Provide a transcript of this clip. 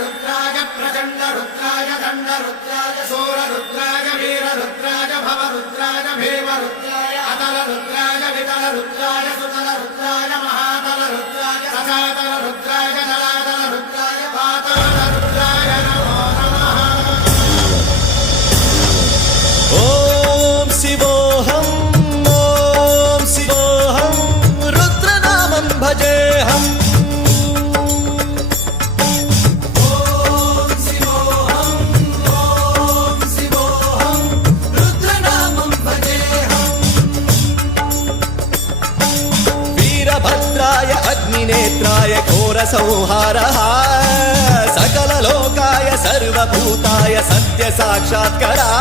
रुद्राय प्रचंड रुद्राय दंड रुद्राय शूर रुद्राय वीर रुद्राय भव रुद्राय भीम रुद्राय अतल रुद्राय वितल रुद्राय सुतल रुद्राय महातल रुद्राय सजातल रुद्राय जलातल रुद्राय पाताल रुद्राय नमो नमः। ओम शिवोऽहं रुद्रनामं भजेऽहम्। वीरभद्राय अग्निनेत्राय घोरसंहारः सकललोकाय सर्वभूताय सत्यसाक्षात्करः।